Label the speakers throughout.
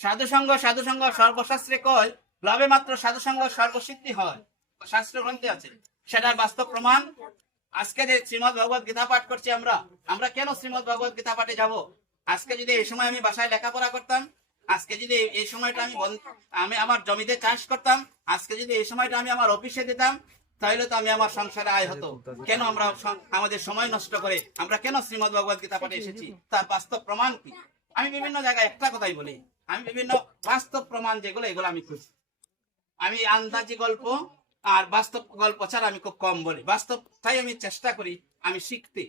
Speaker 1: সাধু সঙ্গ সাধু সঙ্গ সর্বশাস্ত্রে কয় লাভে মাত্র সাধু সঙ্গ সর্বসিদ্ধি হয়। শাস্ত্র গ্রন্থে আছে। সেটার বাস্তব প্রমাণ। আজকে যে শ্রীমদ ভগবত গীতা পাঠ করছি আমরা আমরা কেন শ্রীমদ ভগবত গীতা পাঠে যাব? আজকে যদি এই সময় আমি বাসায় লেখাপড়া করতাম, আজকে যদি এই- সময়টা আমি আমি আমার জমিতে চাষ করতাম, আজকে যদি এই সময়টা আমি আমার অফিসে দিতাম, তাহলে তো আমি আমার সংসারে আয় হতো। কেন আমরা আমাদের সময় নষ্ট করে আমরা কেন শ্রীমদ ভগবত গীতা পাঠে এসেছি? তার বাস্তব প্রমাণ কি? আমি বিভিন্ন জায়গায় একটা কথাই বলি। আমি বিভিন্ন বাস্তব প্রমাণ যেগুলো, এগুলো আমি খুঁজি আমি আন্দাজি গল্প আর বাস্তব গল্প ছাড়া আমি খুব কম বলি। বাস্তব তাই আমি চেষ্টা করি, আমি শিখতে।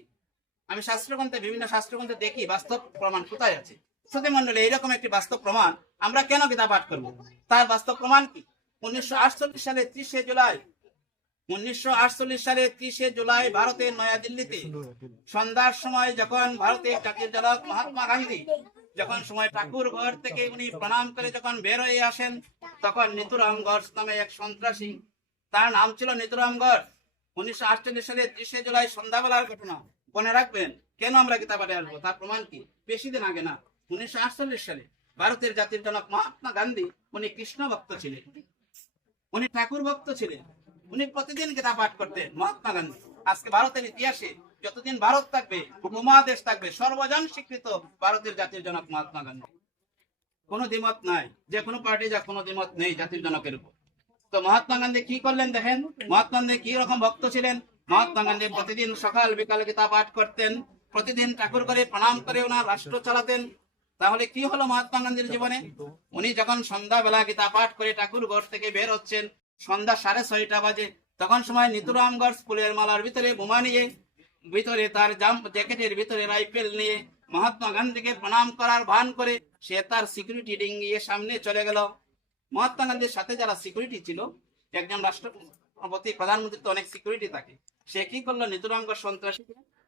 Speaker 1: আমি শাস্ত্রগ্রন্থে, বিভিন্ন শাস্ত্রগ্রন্থে দেখি বাস্তব প্রমাণ কোথায় আছে। শ্রুতি মন্ডলে, এইরকম একটি বাস্তব প্রমাণ আমরা কেন গীতা পাঠ করব? তার বাস্তব প্রমাণ কি? উনিশশো আটচল্লিশ সালে ত্রিশে জুলাই, উনিশশো আটচল্লিশ সালে ত্রিশে জুলাই ভারতের নয়াদিল্লিতে সন্ধ্যার সময় যখন ভারতের জাতির জনক মহাত্মা গান্ধী যখন সময় ঠাকুর ঘর থেকে উনি প্রণাম করে যখন বের হয়ে আসেন, তখন নিতুরাম গড় নামে এক সন্ত্রাসী। তার নাম ছিল নিতুরাম গড় উনিশশো আটচল্লিশ সালে ত্রিশে জুলাই সন্ধ্যাবেলার ঘটনা। মনে রাখবেন, কেন আমরা গীতা পাঠে আসব? তার প্রমাণ কি? বেশি দিন আগে না। উনিশশো আটচল্লিশ সালে ভারতের জাতির জনক মহাত্মা গান্ধী উনি কৃষ্ণ ভক্ত ছিলেন। উনি ঠাকুর ভক্ত ছিলেন। উনি প্রতিদিন গীতা পাঠ করতেন মহাত্মা গান্ধী। আজকে ভারতের ইতিহাসে যতদিন ভারত থাকবে, উপমহাদেশ থাকবে, সর্বজন স্বীকৃত ভারতের জাতির জনক মহাত্মা গান্ধী। কোনো দ্বিমত নাই, যে কোনো পার্টি যা কোনো দ্বিমত নেই জাতির জনকের উপর। তো মহাত্মা গান্ধী কি করলেন দেখেন? মহাত্মা গান্ধী কি রকম ভক্ত ছিলেন? মহাত্মা গান্ধী প্রতিদিন সকাল বিকাল গীতা পাঠ করতেন, প্রতিদিন ঠাকুর করে প্রণাম করে ওনার রাষ্ট্র চালাতেন। তাহলে কি হলো মহাত্মা গান্ধীর জীবনে? উনি যখন সন্ধ্যাবেলা গীতা পাঠ করে ঠাকুর ঘর থেকে বের হচ্ছেন, সন্ধ্যা সাড়ে ছয়টা বাজে, তখন সময় নিতুরামগড় স্কুলের মালার ভিতরে বোমা নিয়ে ভিতরে তার জাম জ্যাকেটের ভিতরে রাইফেল নিয়ে মহাত্মা গান্ধীকে প্রণাম করার ভান করে সে তার সিকিউরিটি ডিঙ্গিয়ে সামনে চলে গেল। মহাত্মা গান্ধীর সাথে যারা সিকিউরিটি ছিল, একজন রাষ্ট্রপতি প্রধানমন্ত্রী তো অনেক সিকিউরিটি থাকে। সে কি করল? নিতুরাঙ্গ সন্ত্রাসী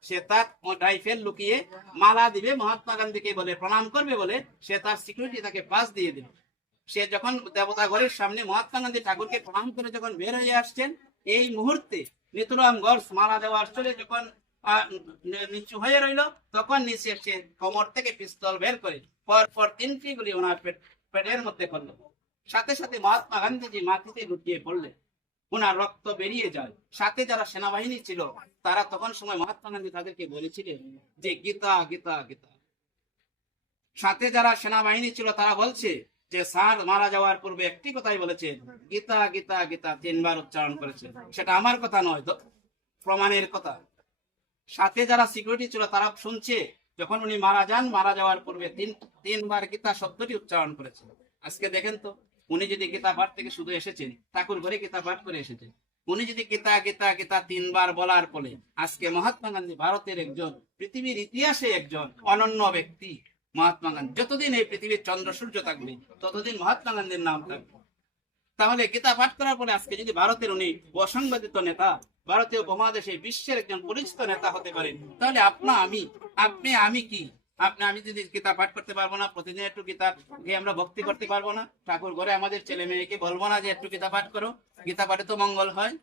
Speaker 1: সে তার রাইফেল লুকিয়ে মালা দিবে মহাত্মা গান্ধীকে বলে, প্রণাম করবে বলে সে তার সিকিউরিটি তাকে পাস দিয়ে দিল। সে যখন দেবতা ঘরের সামনে মহাত্মা গান্ধী ঠাকুরকে প্রণাম করে যখন বের হয়ে আসছেন, এই মুহূর্তে নিতুরাম গড় মালা দেওয়ার চলে যখন নিচু হয়ে রইল। তখন নিচে সে কোমর থেকে পিস্তল বের করে পর পর তিনটি গুলি ওনার পেটের মধ্যে করল। সাথে সাথে মহাত্মা গান্ধীজি মাটিতে লুটিয়ে পড়লেন ওনার রক্ত বেরিয়ে যায়। সাথে যারা সেনাবাহিনী ছিল, তারা তখন সময় মহাত্মা গান্ধী তাদেরকে বলেছিলেন যে, গীতা গীতা গীতা। সাথে যারা সেনাবাহিনী ছিল, তারা বলছে যে, স্যার, মারা যাওয়ার পূর্বে একটি কথাই বলেছে। গীতা গীতা গীতা তিনবার উচ্চারণ করেছে। সেটা আমার কথা নয় প্রমাণের কথা। সাথে যারা সিকিউরিটি ছিল তারা শুনছে, যখন উনি মারা যান, মারা যাওয়ার পূর্বে তিন, তিনবার গীতা শব্দটি উচ্চারণ করেছে আজকে দেখেন তো, উনি যদি গীতা পাঠ থেকে শুধু এসেছেন, ঠাকুর ঘরে গীতা পাঠ করে এসেছেন। উনি যদি গীতা গীতা গীতা তিনবার বলার ফলে আজকে মহাত্মা গান্ধী ভারতের একজন, পৃথিবীর ইতিহাসে একজন অনন্য ব্যক্তি মহাত্মা গান্ধী। যতদিন এই পৃথিবীর চন্দ্র সূর্য থাকবে, ততদিন মহাত্মা গান্ধীর নাম থাকবে। তাহলে গীতা পাঠ করার পরে আজকে যদি ভারতের উনি অসংবাদিত নেতা, ভারতীয় উপমহাদেশে বিশ্বের একজন পরিচিত নেতা হতে পারেন, তাহলে আপনা আমি, আপনি আমি কি? আপনি, আমি যদি গীতা পাঠ করতে পারব না, প্রতিদিন একটু গীতা আমরা ভক্তি করতে পারব না, ঠাকুর ঘরে আমাদের ছেলে মেয়েকে বলব না যে একটু গীতা পাঠ করো, গীতা পাঠে তো মঙ্গল হয়।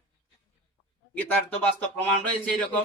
Speaker 1: গীতার তো বাস্তব প্রমাণ রয়েছে এরকম।